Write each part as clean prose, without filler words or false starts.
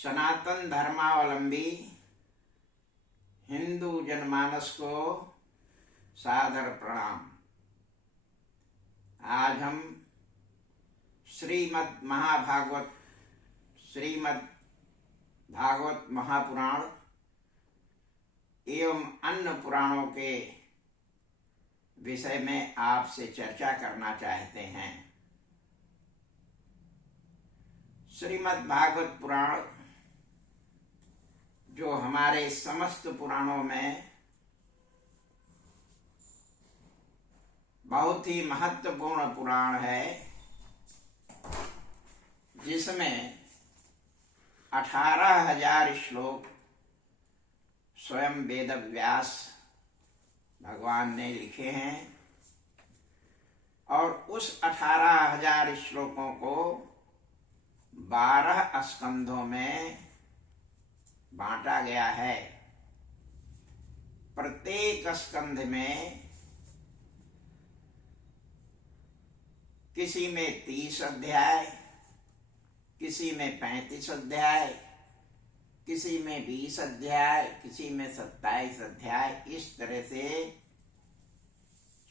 सनातन धर्मावलंबी हिंदू जनमानस को सादर प्रणाम। आज हम श्रीमद् भागवत महापुराण एवं अन्य पुराणों के विषय में आपसे चर्चा करना चाहते हैं। श्रीमद् भागवत पुराण जो हमारे समस्त पुराणों में बहुत ही महत्वपूर्ण पुराण है, जिसमें 18,000 श्लोक स्वयं वेद व्यास भगवान ने लिखे हैं और उस 18,000 श्लोकों को 12 स्कंधों में बांटा गया है। प्रत्येक स्कंध में किसी में 30 अध्याय, किसी में 35 अध्याय, किसी में 20 अध्याय, किसी में 27 अध्याय, इस तरह से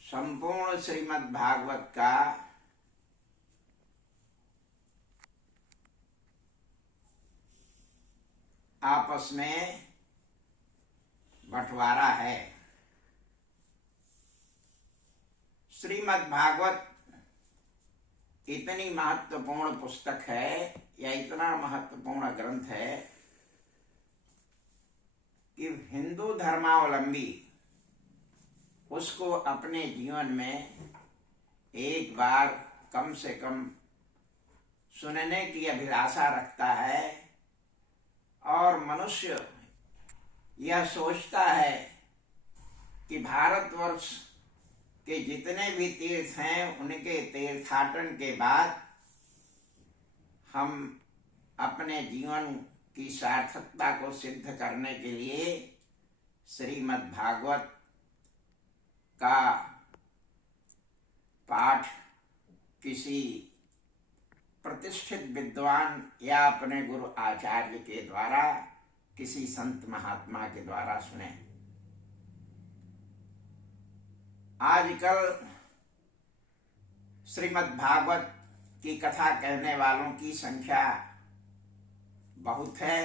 संपूर्ण श्रीमद् भागवत का आपस में बंटवारा है। श्रीमद् भागवत इतनी महत्वपूर्ण पुस्तक है या इतना महत्वपूर्ण ग्रंथ है कि हिंदू धर्मावलंबी उसको अपने जीवन में एक बार कम से कम सुनने की अभिलाषा रखता है और मनुष्य यह सोचता है कि भारतवर्ष के जितने भी तीर्थ हैं उनके तीर्थाटन के बाद हम अपने जीवन की सार्थकता को सिद्ध करने के लिए श्रीमद् भागवत का पाठ किसी प्रतिष्ठित विद्वान या अपने गुरु आचार्य के द्वारा, किसी संत महात्मा के द्वारा सुने। आजकल श्रीमद् भागवत की कथा कहने वालों की संख्या बहुत है।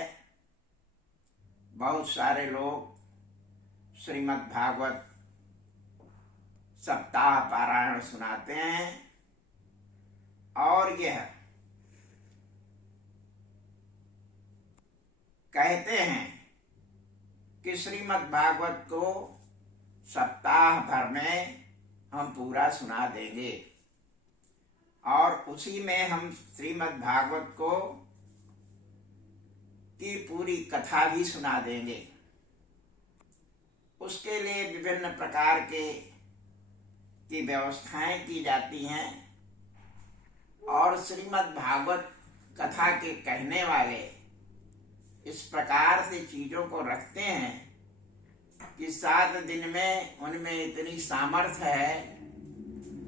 बहुत सारे लोग श्रीमद् भागवत सप्ताह पारायण सुनाते हैं और यह कहते हैं कि श्रीमद् भागवत को सप्ताह भर में हम पूरा सुना देंगे और उसी में हम श्रीमद् भागवत को की पूरी कथा भी सुना देंगे। उसके लिए विभिन्न प्रकार की व्यवस्थाएं की जाती हैं और श्रीमद् भागवत कथा के कहने वाले इस प्रकार से चीजों को रखते हैं कि 7 दिन में उनमें इतनी सामर्थ्य है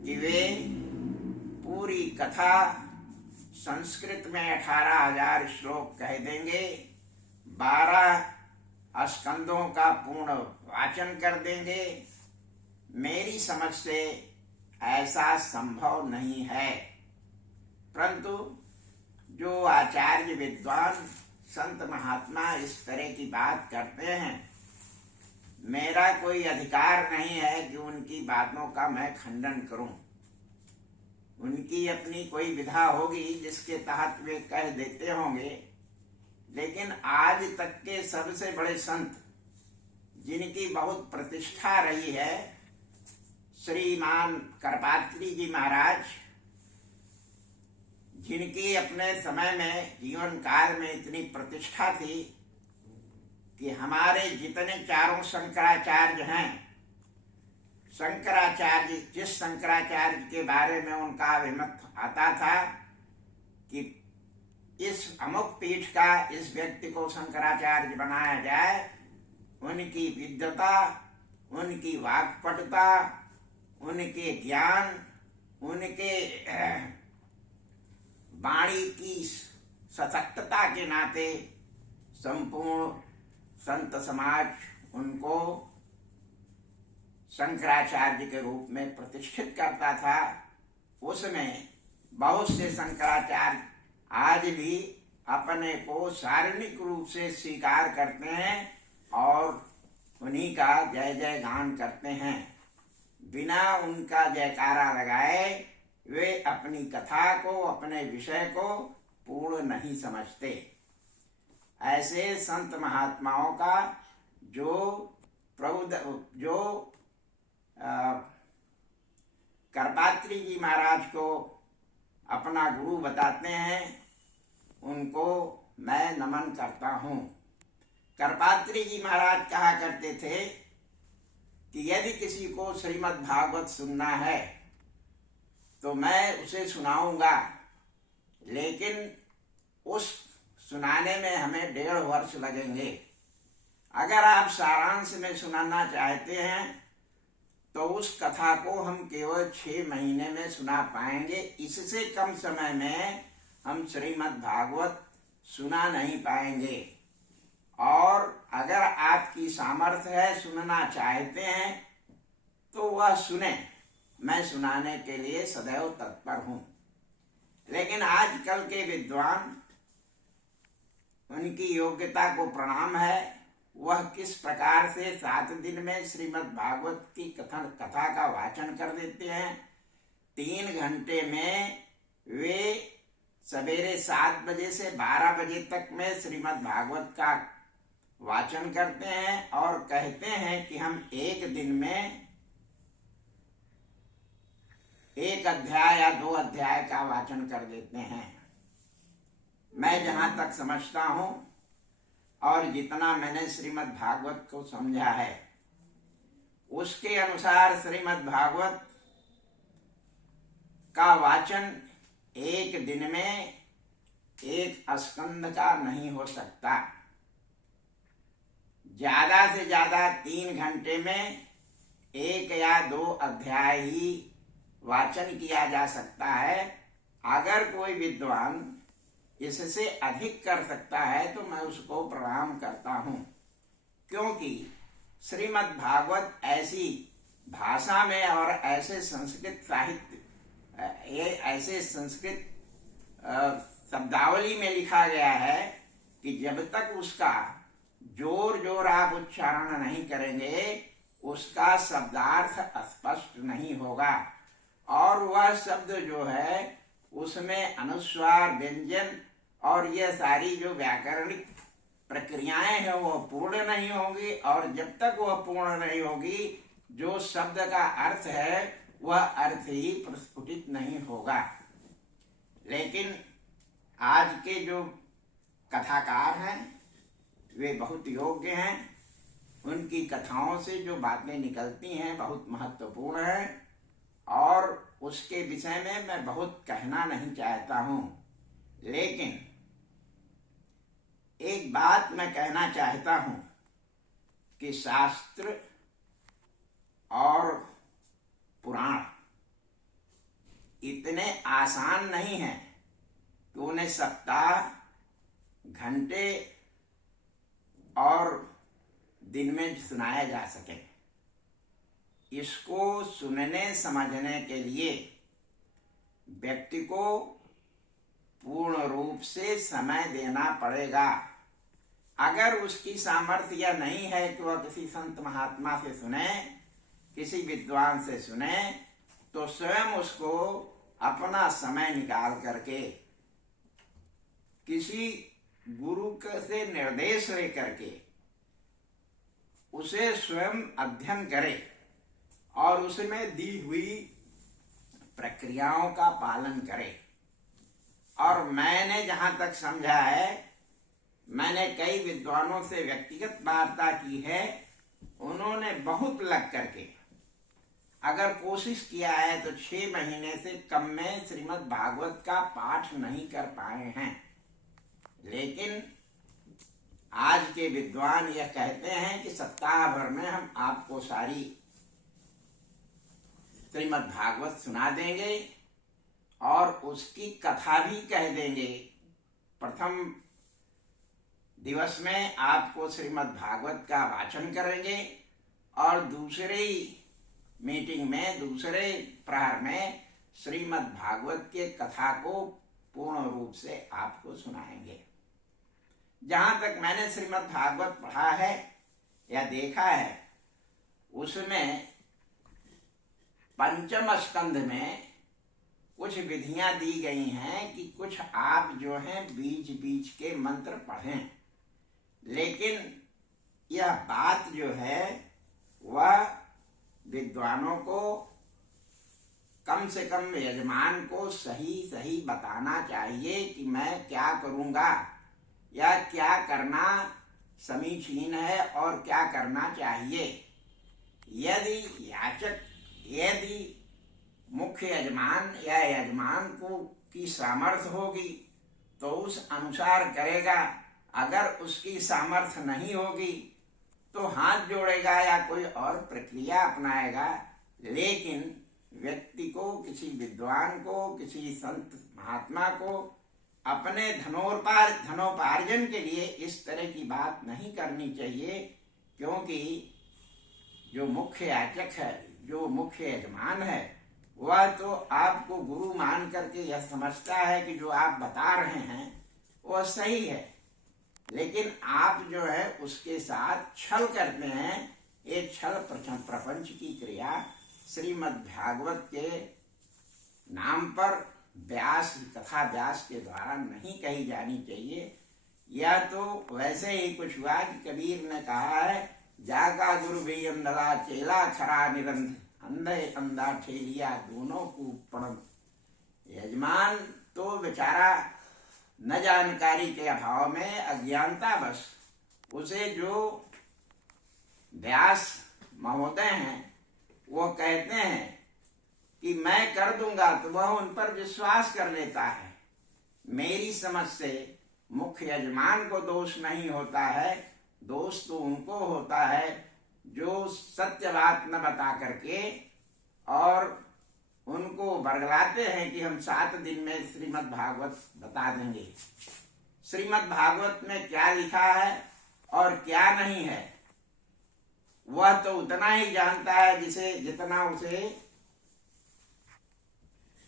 कि वे पूरी कथा संस्कृत में 18,000 श्लोक कह देंगे, 12 स्कंदों का पूर्ण वाचन कर देंगे। मेरी समझ से ऐसा संभव नहीं है, परंतु जो आचार्य विद्वान संत महात्मा इस तरह की बात करते हैं, मेरा कोई अधिकार नहीं है कि उनकी बातों का मैं खंडन करूं। उनकी अपनी कोई विधा होगी जिसके तहत वे कह देते होंगे, लेकिन आज तक के सबसे बड़े संत जिनकी बहुत प्रतिष्ठा रही है, श्रीमान करपात्री जी महाराज, जिनकी अपने समय में जीवन काल में इतनी प्रतिष्ठा थी कि हमारे जितने चारों शंकराचार्य हैं, शंकराचार्य जिस शंकराचार्य के बारे में उनका अभिमत आता था कि इस अमुक पीठ का इस व्यक्ति को शंकराचार्य बनाया जाए, उनकी विद्वता, उनकी वाक्पटुता, उनके ज्ञान, उनके वाणी की सशक्तता के नाते संपूर्ण संत समाज उनको शंकराचार्य के रूप में प्रतिष्ठित करता था। उसमें बहुत से शंकराचार्य आज भी अपने को सार्वजनिक रूप से स्वीकार करते हैं और उन्हीं का जय जय गान करते हैं। बिना उनका जयकारा लगाए वे अपनी कथा को, अपने विषय को पूर्ण नहीं समझते। ऐसे संत महात्माओं का जो करपात्री जी महाराज को अपना गुरु बताते हैं, उनको मैं नमन करता हूँ। करपात्री जी महाराज कहा करते थे कि यदि किसी को श्रीमद् भागवत सुनना है तो मैं उसे सुनाऊंगा, लेकिन उस सुनाने में हमें 1.5 वर्ष लगेंगे। अगर आप सारांश में सुनाना चाहते हैं तो उस कथा को हम केवल 6 महीने में सुना पाएंगे। इससे कम समय में हम श्रीमद् भागवत सुना नहीं पाएंगे। और अगर आपकी सामर्थ्य है, सुनना चाहते हैं तो वह सुने। मैं सुनाने के लिए सदैव तत्पर हूँ। लेकिन आजकल के विद्वान, उनकी योग्यता को प्रणाम है, वह किस प्रकार से 7 दिन में श्रीमद् भागवत की कथा का वाचन कर देते हैं। 3 घंटे में वे सवेरे 7 बजे से 12 बजे तक में श्रीमद् भागवत का वाचन करते हैं और कहते हैं कि हम एक दिन में 1 अध्याय या 2 अध्याय का वाचन कर देते हैं। मैं जहां तक समझता हूं और जितना मैंने श्रीमद् भागवत को समझा है, उसके अनुसार श्रीमद् भागवत का वाचन एक दिन में 1 स्कंद का नहीं हो सकता। ज्यादा से ज्यादा 3 घंटे में 1 या 2 अध्याय ही वाचन किया जा सकता है। अगर कोई विद्वान इससे अधिक कर सकता है तो मैं उसको प्रणाम करता हूँ, क्योंकि श्रीमद् भागवत ऐसी भाषा में और ऐसे संस्कृत साहित्य, ऐसे संस्कृत शब्दावली में लिखा गया है कि जब तक उसका जोर आप उच्चारण नहीं करेंगे उसका शब्दार्थ स्पष्ट नहीं होगा। और वह शब्द जो है उसमें अनुस्वार, व्यंजन और ये सारी जो व्याकरणिक प्रक्रियाएं हैं वो पूर्ण नहीं होंगी। और जब तक वह पूर्ण नहीं होगी, जो शब्द का अर्थ है वह अर्थ ही प्रस्फुटित नहीं होगा। लेकिन आज के जो कथाकार हैं वे बहुत योग्य हैं। उनकी कथाओं से जो बातें निकलती हैं बहुत महत्वपूर्ण है और उसके विषय में मैं बहुत कहना नहीं चाहता हूं। लेकिन एक बात मैं कहना चाहता हूं कि शास्त्र और पुराण इतने आसान नहीं हैं कि उन्हें सप्ताह, घंटे और दिन में सुनाया जा सके। इसको सुनने समझने के लिए व्यक्ति को पूर्ण रूप से समय देना पड़ेगा। अगर उसकी सामर्थ्य नहीं है कि वह किसी संत महात्मा से सुने, किसी विद्वान से सुने, तो स्वयं उसको अपना समय निकाल करके किसी गुरु से निर्देश लेकर के उसे स्वयं अध्ययन करे और उसमें दी हुई प्रक्रियाओं का पालन करे। और मैंने जहां तक समझा है, मैंने कई विद्वानों से व्यक्तिगत वार्ता की है, उन्होंने बहुत लग करके अगर कोशिश किया है तो 6 महीने से कम में श्रीमद् भागवत का पाठ नहीं कर पाए हैं। लेकिन आज के विद्वान यह कहते हैं कि सप्ताह भर में हम आपको सारी श्रीमद् भागवत सुना देंगे और उसकी कथा भी कह देंगे। प्रथम दिवस में आपको श्रीमद् भागवत का वाचन करेंगे और दूसरी मीटिंग में, दूसरे प्रहर में श्रीमद् भागवत के कथा को पूर्ण रूप से आपको सुनाएंगे। जहां तक मैंने श्रीमद् भागवत पढ़ा है या देखा है, उसमें पंचम स्कंध में कुछ विधियां दी गई हैं कि कुछ आप जो हैं बीच बीच के मंत्र पढ़ें, लेकिन यह बात जो है वह विद्वानों को, कम से कम यजमान को सही सही बताना चाहिए कि मैं क्या करूंगा या क्या करना समीचीन है और क्या करना चाहिए। यदि मुख्य यजमान या यजमान को की सामर्थ्य होगी तो उस अनुसार करेगा, अगर उसकी सामर्थ्य नहीं होगी तो हाथ जोड़ेगा या कोई और प्रक्रिया अपनाएगा। लेकिन व्यक्ति को, किसी विद्वान को, किसी संत महात्मा को अपने धनोपार्जन के लिए इस तरह की बात नहीं करनी चाहिए, क्योंकि जो मुख्य याचक है, जो मुख्य यजमान है, वह तो आपको गुरु मान करके यह समझता है कि जो आप बता रहे हैं वह सही है, लेकिन आप जो है उसके साथ छल करते हैं। ये छल प्रपंच की क्रिया श्रीमद् भागवत के नाम पर कथा व्यास के द्वारा नहीं कही जानी चाहिए। यह तो वैसे ही कुछ हुआ कि कबीर ने कहा है, जागा गुरु भी अंधला चेला खरा निरंध, अंधे अंधा ठेलिया दोनों को पड़न। यजमान तो बेचारा न जानकारी के अभाव में, अज्ञानतावश, उसे जो व्यास महोदय हैं वो कहते हैं कि मैं कर दूंगा, तो वह उन पर विश्वास कर लेता है। मेरी समझ से मुख्य यजमान को दोष नहीं होता है, दोष तो उनको होता है जो सत्य बात न बता करके और उनको बरगलाते हैं कि हम 7 दिन में श्रीमद् भागवत बता देंगे। श्रीमद् भागवत में क्या लिखा है और क्या नहीं है वह तो उतना ही जानता है जितना उसे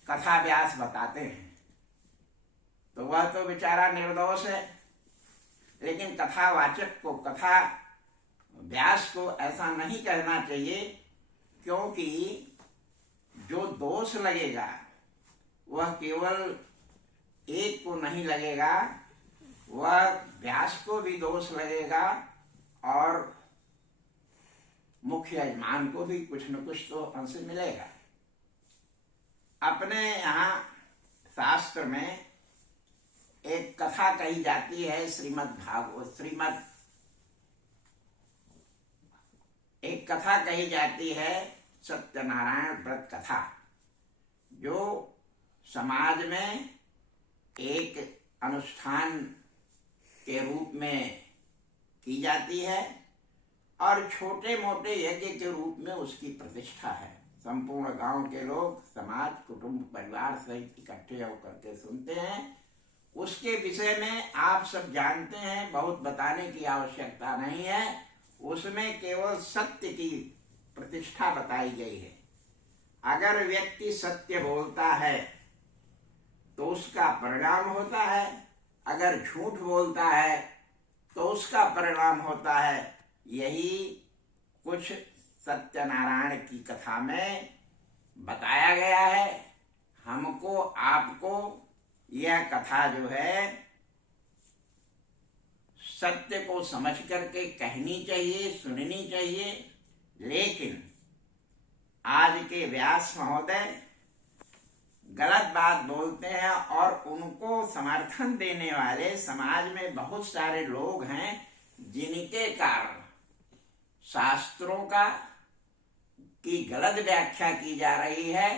कथा व्यास बताते हैं। तो वह तो बेचारा निर्दोष है, लेकिन कथावाचक को, कथा व्यास को ऐसा नहीं कहना चाहिए, क्योंकि जो दोष लगेगा वह केवल एक को नहीं लगेगा, वह व्यास को भी दोष लगेगा और मुख्य यजमान को भी कुछ न कुछ तो अंश मिलेगा। अपने यहाँ शास्त्र में एक कथा कही जाती है, एक कथा कही जाती है सत्यनारायण व्रत कथा, जो समाज में एक अनुष्ठान के रूप में की जाती है और छोटे मोटे यज्ञ के रूप में उसकी प्रतिष्ठा है। संपूर्ण गांव के लोग, समाज, कुटुंब, परिवार सहित इकट्ठे होकर के सुनते हैं। उसके विषय में आप सब जानते हैं, बहुत बताने की आवश्यकता नहीं है। उसमें केवल सत्य की प्रतिष्ठा बताई गई है। अगर व्यक्ति सत्य बोलता है तो उसका परिणाम होता है, अगर झूठ बोलता है तो उसका परिणाम होता है। यही कुछ सत्यनारायण की कथा में बताया गया है। हमको, आपको यह कथा जो है सत्य को समझ करके कहनी चाहिए, सुननी चाहिए। लेकिन आज के व्यास महोदय गलत बात बोलते हैं और उनको समर्थन देने वाले समाज में बहुत सारे लोग हैं, जिनके कारण शास्त्रों की गलत व्याख्या की जा रही है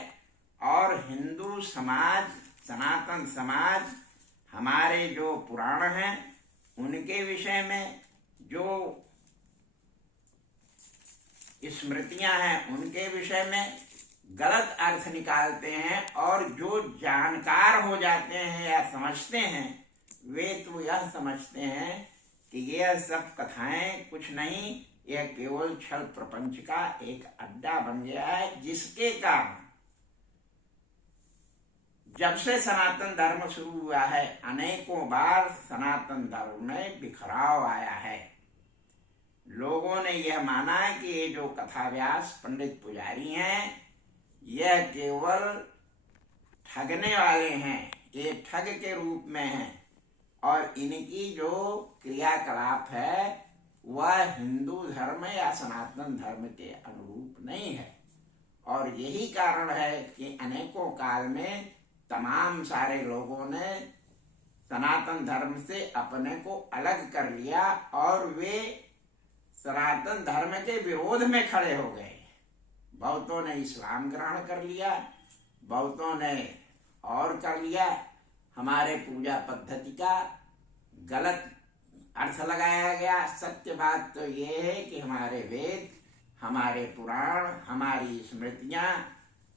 और हिंदू समाज, सनातन समाज, हमारे जो पुराण हैं उनके विषय में, जो स्मृतियां हैं उनके विषय में गलत अर्थ निकालते हैं। और जो जानकार हो जाते हैं या समझते हैं, वे तो यह समझते हैं कि यह सब कथाएं कुछ नहीं, यह केवल छल प्रपंच का एक अड्डा बन गया है, जिसके कारण जब से सनातन धर्म शुरू हुआ है अनेकों बार सनातन धर्म में बिखराव आया है। लोगों ने यह माना कि ये जो कथाव्यास पंडित पुजारी हैं यह केवल ठगने वाले हैं, ये ठग के रूप में हैं और इनकी जो क्रियाकलाप है वह हिंदू धर्म या सनातन धर्म के अनुरूप नहीं है। और यही कारण है कि अनेकों काल में तमाम सारे लोगों ने सनातन धर्म से अपने को अलग कर लिया और वे सनातन धर्म के विरोध में खड़े हो गए। बहुतों ने इस्लाम ग्रहण कर लिया, बहुतों ने और कर लिया। हमारे पूजा पद्धति का गलत अर्थ लगाया गया। सत्य बात तो ये है कि हमारे वेद, हमारे पुराण, हमारी स्मृतियां,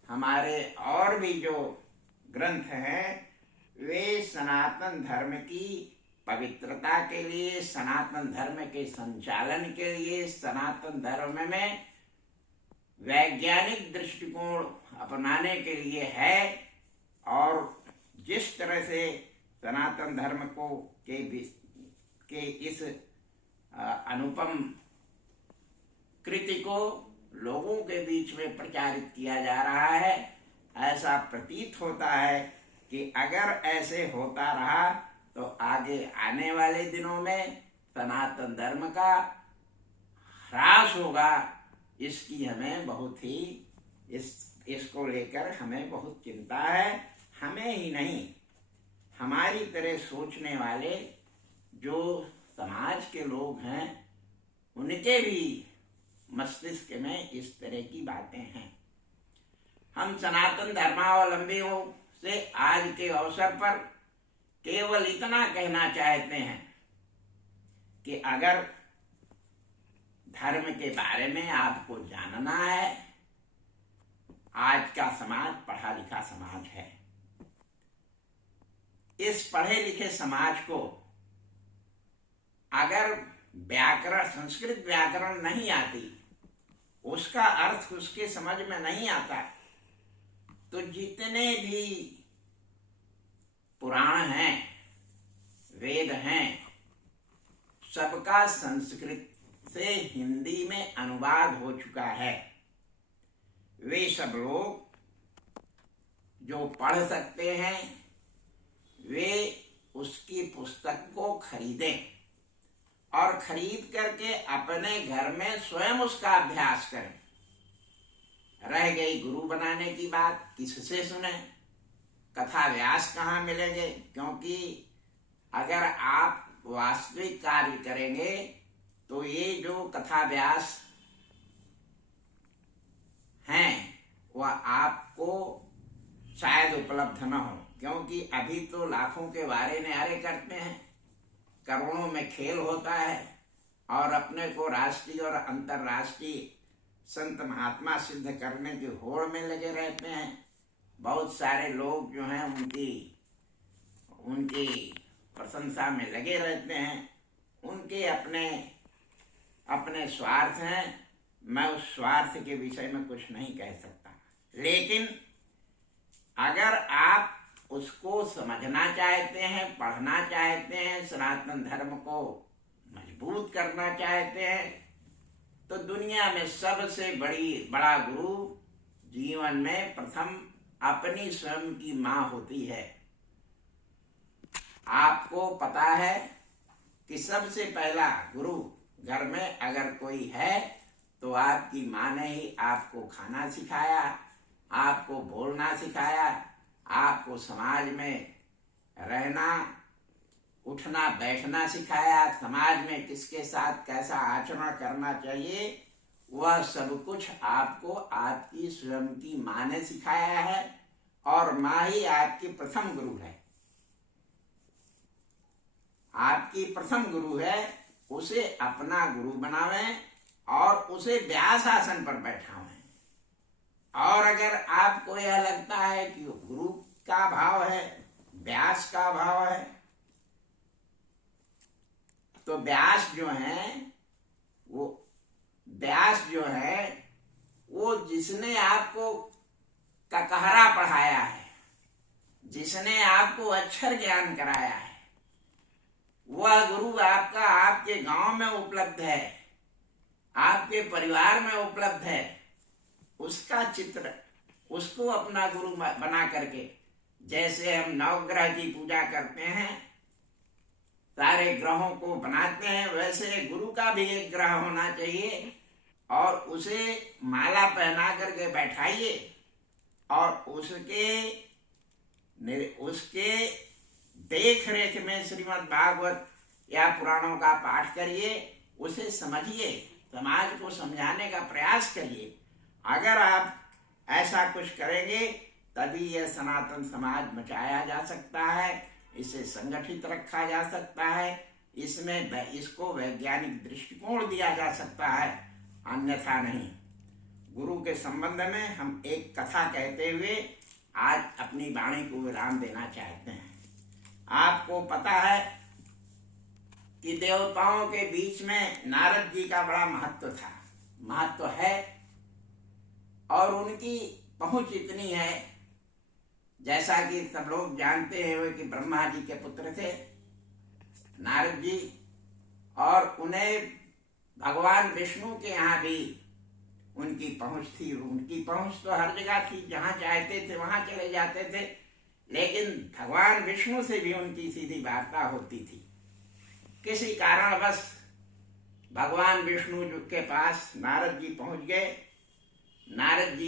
हमारे और भी जो ग्रंथ हैं वे सनातन धर्म की पवित्रता के लिए, सनातन धर्म के संचालन के लिए, सनातन धर्म में वैज्ञानिक दृष्टिकोण अपनाने के लिए है। और जिस तरह से सनातन धर्म को के इस अनुपम कृति को लोगों के बीच में प्रचारित किया जा रहा है, ऐसा प्रतीत होता है कि अगर ऐसे होता रहा तो आगे आने वाले दिनों में सनातन धर्म का ह्रास होगा। इसकी हमें बहुत ही इसको लेकर हमें बहुत चिंता है। हमें ही नहीं, हमारी तरह सोचने वाले जो समाज के लोग हैं उनके भी मस्तिष्क में इस तरह की बातें हैं। हम सनातन धर्मावलंबियों से आज के अवसर पर केवल इतना कहना चाहते हैं कि अगर धर्म के बारे में आपको जानना है, आज का समाज पढ़ा लिखा समाज है। इस पढ़े लिखे समाज को अगर व्याकरण, संस्कृत व्याकरण नहीं आती, उसका अर्थ उसके समझ में नहीं आता, तो जितने भी पुराण हैं, वेद हैं, सबका संस्कृत से हिंदी में अनुवाद हो चुका है। वे सब लोग जो पढ़ सकते हैं वे उसकी पुस्तक को खरीदें और खरीद करके अपने घर में स्वयं उसका अभ्यास करें। रह गई गुरु बनाने की बात, किससे सुने? कथा व्यास कहाँ मिलेंगे? क्योंकि अगर आप वास्तविक कार्य करेंगे तो ये जो कथा व्यास हैं वह आपको शायद उपलब्ध न हो, क्योंकि अभी तो लाखों के वारे न्यारे करते हैं, करोड़ों में खेल होता है और अपने को राष्ट्रीय और अंतर्राष्ट्रीय संत महात्मा सिद्ध करने की होड़ में लगे रहते हैं। बहुत सारे लोग जो हैं उनकी प्रशंसा में लगे रहते हैं। उनके अपने स्वार्थ हैं। मैं उस स्वार्थ के विषय में कुछ नहीं कह सकता, लेकिन अगर आप उसको समझना चाहते हैं, पढ़ना चाहते हैं, सनातन धर्म को मजबूत करना चाहते हैं, तो दुनिया में सबसे बड़ा गुरु जीवन में प्रथम अपनी स्वयं की माँ होती है। आपको पता है कि सबसे पहला गुरु घर में अगर कोई है तो आपकी माँ ने ही आपको खाना सिखाया, आपको बोलना सिखाया, आपको समाज में रहना, उठना बैठना सिखाया, समाज में किसके साथ कैसा आचरण करना चाहिए वह सब कुछ आपको आपकी स्वयं की माँ ने सिखाया है। और माँ ही आपकी प्रथम गुरु है, आपकी प्रथम गुरु है। उसे अपना गुरु बनावें और उसे व्यास आसन पर बैठावें। और अगर आपको यह लगता है कि गुरु का भाव है, व्यास का भाव है, तो व्यास जो है वो जिसने आपको ककहरा पढ़ाया है, जिसने आपको अक्षर ज्ञान कराया है, वह गुरु आपका आपके गांव में उपलब्ध है, आपके परिवार में उपलब्ध है। उसका चित्र, उसको अपना गुरु बना करके, जैसे हम नवग्रह की पूजा करते हैं, सारे ग्रहों को बनाते हैं, वैसे गुरु का भी एक ग्रह होना चाहिए और उसे माला पहना करके बैठाइए और उसके देख रेख में श्रीमद् भागवत या पुराणों का पाठ करिए, उसे समझिए, समाज को समझाने का प्रयास करिए। अगर आप ऐसा कुछ करेंगे तभी यह सनातन समाज बचाया जा सकता है, इसे संगठित रखा जा सकता है, इसको वैज्ञानिक दृष्टिकोण दिया जा सकता है, अन्यथा नहीं। गुरु के संबंध में हम एक कथा कहते हुए आज अपनी वाणी को विराम देना चाहते हैं। आपको पता है कि देवताओं के बीच में नारद जी का बड़ा महत्व है और उनकी पहुंच इतनी है, जैसा कि सब लोग जानते हैं कि ब्रह्मा जी के पुत्र थे नारद जी, और उन्हें भगवान विष्णु के यहाँ भी उनकी पहुंच थी। उनकी पहुंच तो हर जगह थी, जहाँ चाहते थे वहां चले जाते थे, लेकिन भगवान विष्णु से भी उनकी सीधी वार्ता होती थी। किसी कारणवश भगवान विष्णु के पास नारद जी पहुंच गए। नारद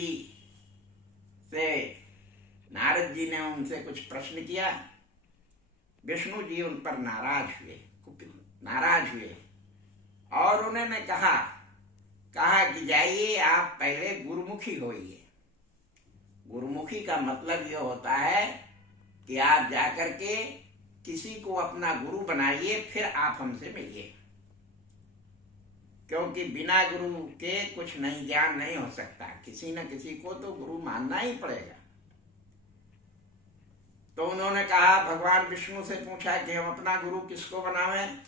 जी ने उनसे कुछ प्रश्न किया। विष्णु जी उन पर नाराज हुए और उन्होंने कहा कि जाइए, आप पहले गुरुमुखी होइए। गुरुमुखी का मतलब यह होता है कि आप जाकर के किसी को अपना गुरु बनाइए, फिर आप हमसे मिलिए, क्योंकि बिना गुरु के कुछ नहीं, ज्ञान नहीं हो सकता। किसी न किसी को तो गुरु मानना ही पड़ेगा। तो उन्होंने कहा, भगवान विष्णु से पूछा कि हम अपना गुरु किसको बनावें।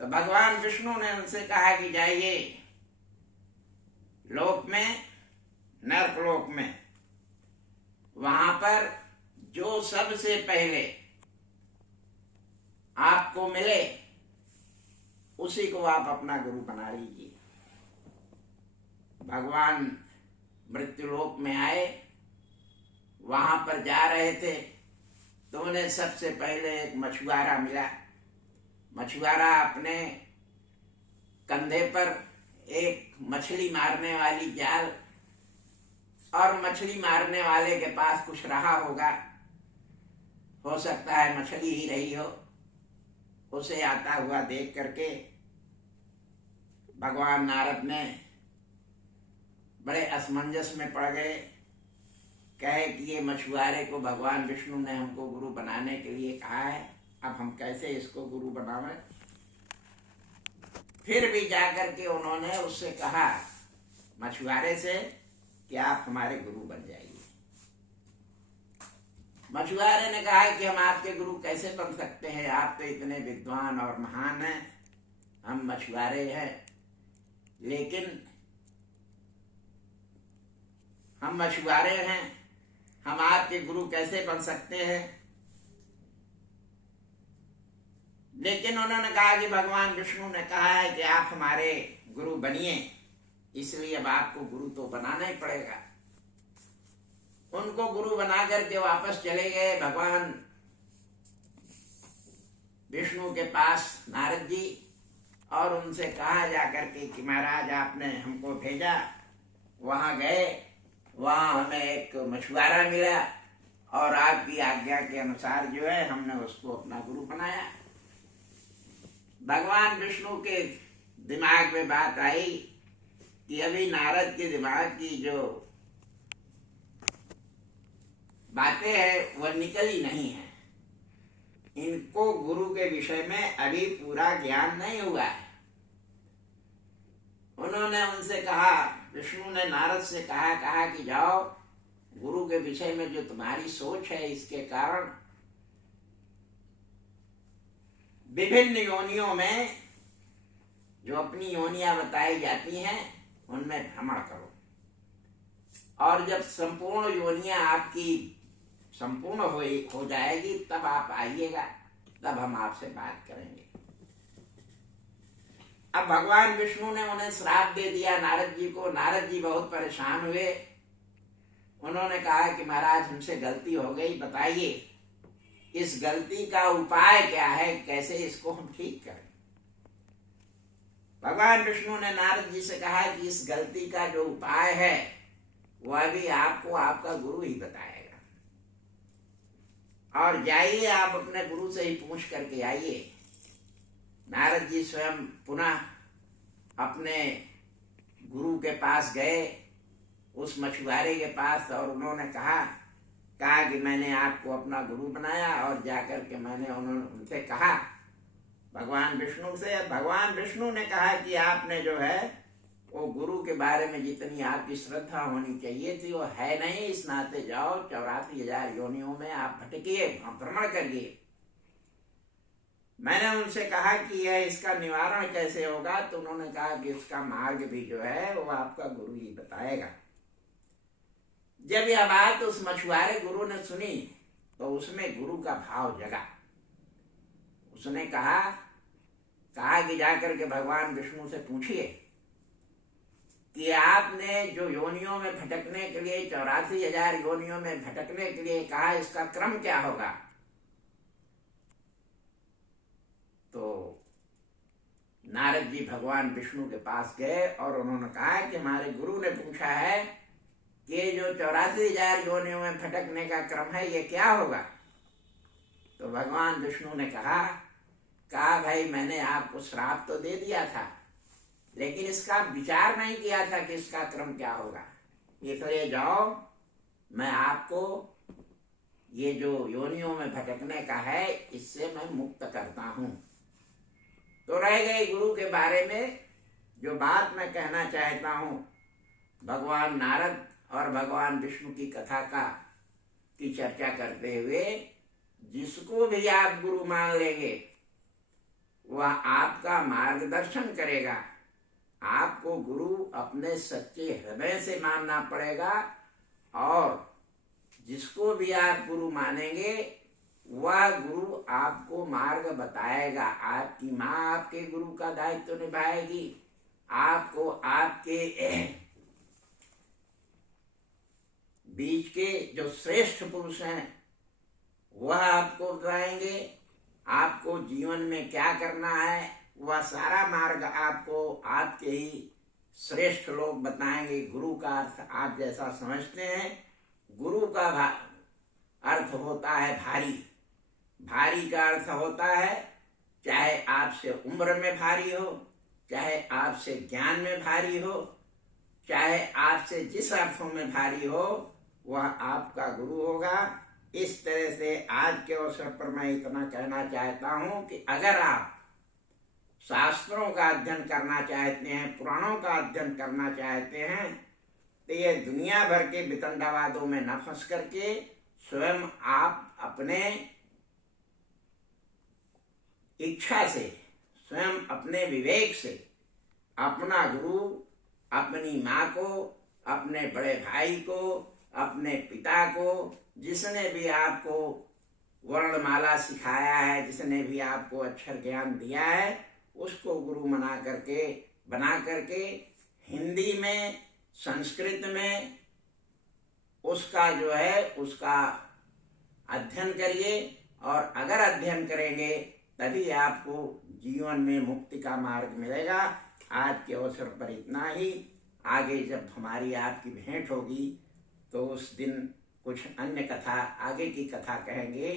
तो भगवान विष्णु ने उनसे कहा कि जाइए लोक में, नरकलोक में, वहां पर जो सबसे पहले आपको मिले उसी को आप अपना गुरु बना लीजिए। भगवान मृत्युलोक में आए, वहां पर जा रहे थे तो उन्हें सबसे पहले एक मछुआरा मिला। मछुआरा अपने कंधे पर एक मछली मारने वाली जाल, और मछली मारने वाले के पास कुछ रहा होगा, हो सकता है मछली ही रही हो। उसे आता हुआ देख करके भगवान नारद ने बड़े असमंजस में पड़ गए। कहे कि ये मछुआरे को भगवान विष्णु ने हमको गुरु बनाने के लिए कहा है, अब हम कैसे इसको गुरु बनावें। फिर भी जाकर के उन्होंने उससे कहा, मछुआरे से, कि आप हमारे गुरु बन जाइए। मछुआरे ने कहा कि हम आपके गुरु कैसे बन सकते हैं, आप तो इतने विद्वान और महान हैं, हम मछुआरे हैं, लेकिन हम मछुआरे हैं, हम आपके गुरु कैसे बन सकते हैं। लेकिन उन्होंने कहा कि भगवान विष्णु ने कहा है कि आप हमारे गुरु बनिए, इसलिए अब आपको गुरु तो बनाना ही पड़ेगा। उनको गुरु बना करके वापस चले गए भगवान विष्णु के पास नारद जी, और उनसे कहा जाकर के कि महाराज आपने हमको भेजा। वहां गए, वहां हमें एक मछुआरा मिला और आपकी आज्ञा के अनुसार जो है हमने उसको अपना गुरु बनाया। भगवान विष्णु के दिमाग में बात आई कि अभी नारद के दिमाग की जो बातें हैं वह निकली नहीं है, इनको गुरु के विषय में अभी पूरा ज्ञान नहीं हुआ है। उन्होंने उनसे कहा, विष्णु ने नारद से कहा कि जाओ, गुरु के विषय में जो तुम्हारी सोच है इसके कारण विभिन्न योनियों में जो अपनी योनियां बताई जाती हैं उनमें भ्रमण करो, और जब संपूर्ण योनियां आपकी संपूर्ण हो जाएगी तब आप आइएगा, तब हम आपसे बात करेंगे। अब भगवान विष्णु ने उन्हें श्राप दे दिया नारद जी को। नारद जी बहुत परेशान हुए। उन्होंने कहा कि महाराज हमसे गलती हो गई, बताइए इस गलती का उपाय क्या है, कैसे इसको हम ठीक करें। भगवान विष्णु ने नारद जी से कहा कि इस गलती का जो उपाय है वह भी आपको आपका गुरु ही बताएगा, और जाइए आप अपने गुरु से ही पूछ करके आइए। नारद जी स्वयं पुनः अपने गुरु के पास गए, उस मछुआरे के पास, और उन्होंने कहा कि मैंने आपको अपना गुरु बनाया, और जाकर के मैंने उनसे कहा भगवान विष्णु से। भगवान विष्णु ने कहा कि आपने जो है वो गुरु के बारे में जितनी आपकी श्रद्धा होनी चाहिए थी वो है नहीं, इस नाते जाओ 84,000 योनियों में आप भटकिए, भ्रमण करिए। मैंने उनसे कहा कि यह इसका निवारण कैसे होगा, तो उन्होंने कहा कि इसका मार्ग भी जो है वो आपका गुरु ही बताएगा। जब यह बात उस मछुआरे गुरु ने सुनी तो उसमें गुरु का भाव जगा। उसने कहा कि जाकर के भगवान विष्णु से पूछिए कि आपने जो योनियों में भटकने के लिए 84,000 योनियों में भटकने के लिए कहा, इसका क्रम क्या होगा। तो नारद जी भगवान विष्णु के पास गए और उन्होंने कहा कि हमारे गुरु ने पूछा है कि जो 84,000 योनियों में भटकने का क्रम है ये क्या होगा। तो भगवान विष्णु ने कहा भाई मैंने आपको श्राप तो दे दिया था, लेकिन इसका विचार नहीं किया था कि इसका क्रम क्या होगा, इसलिए जाओ मैं आपको ये जो योनियों में भटकने का है इससे मैं मुक्त करता हूं। तो रह गई गुरु के बारे में जो बात मैं कहना चाहता हूं। भगवान नारद और भगवान विष्णु की कथा की चर्चा करते हुए, जिसको भी आप गुरु मान लेंगे वह आपका मार्गदर्शन करेगा। आपको गुरु अपने सच्चे हृदय से मानना पड़ेगा, और जिसको भी आप गुरु मानेंगे वह गुरु आपको मार्ग बताएगा। आपकी माँ आपके गुरु का दायित्व निभाएगी, आपको आपके बीच के जो श्रेष्ठ पुरुष हैं वह आपको बताएंगे। आपको जीवन में क्या करना है वह सारा मार्ग आपको आपके ही श्रेष्ठ लोग बताएंगे। गुरु का अर्थ आप जैसा समझते हैं, गुरु का अर्थ होता है भारी। भारी का अर्थ होता है चाहे आपसे उम्र में भारी हो, चाहे आपसे ज्ञान में भारी हो, चाहे आपसे जिस अर्थों में भारी हो, वह आपका गुरु होगा। इस तरह से आज के अवसर पर मैं इतना कहना चाहता हूं कि अगर आप शास्त्रों का अध्ययन करना चाहते हैं, पुराणों का अध्ययन करना चाहते हैं, तो ये दुनिया भर के वितंडावादों में न फंस करके स्वयं आप अपने इच्छा से, स्वयं अपने विवेक से अपना गुरु, अपनी माँ को, अपने बड़े भाई को, अपने पिता को, जिसने भी आपको वर्णमाला सिखाया है, जिसने भी आपको अक्षर ज्ञान दिया है, उसको गुरु बना करके हिंदी में, संस्कृत में उसका जो है उसका अध्ययन करिए। और अगर अध्ययन करेंगे तभी आपको जीवन में मुक्ति का मार्ग मिलेगा। आज के अवसर पर इतना ही। आगे जब हमारी आपकी भेंट होगी तो उस दिन कुछ अन्य कथा, आगे की कथा कहेंगे।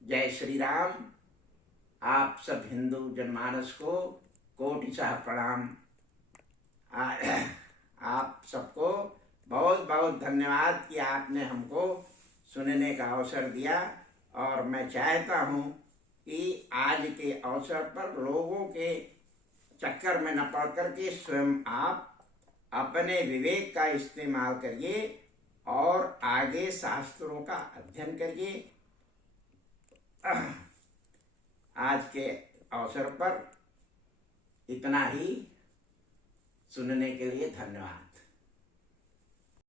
जय श्री राम। आप सब हिंदू जनमानस को कोटिशः प्रणाम। आप सबको बहुत बहुत धन्यवाद कि आपने हमको सुनने का अवसर दिया। और मैं चाहता हूँ कि आज के अवसर पर लोगों के चक्कर में न पड़ करके स्वयं आप अपने विवेक का इस्तेमाल करिए और आगे शास्त्रों का अध्ययन करिए। आज के अवसर पर इतना ही। सुनने के लिए धन्यवाद।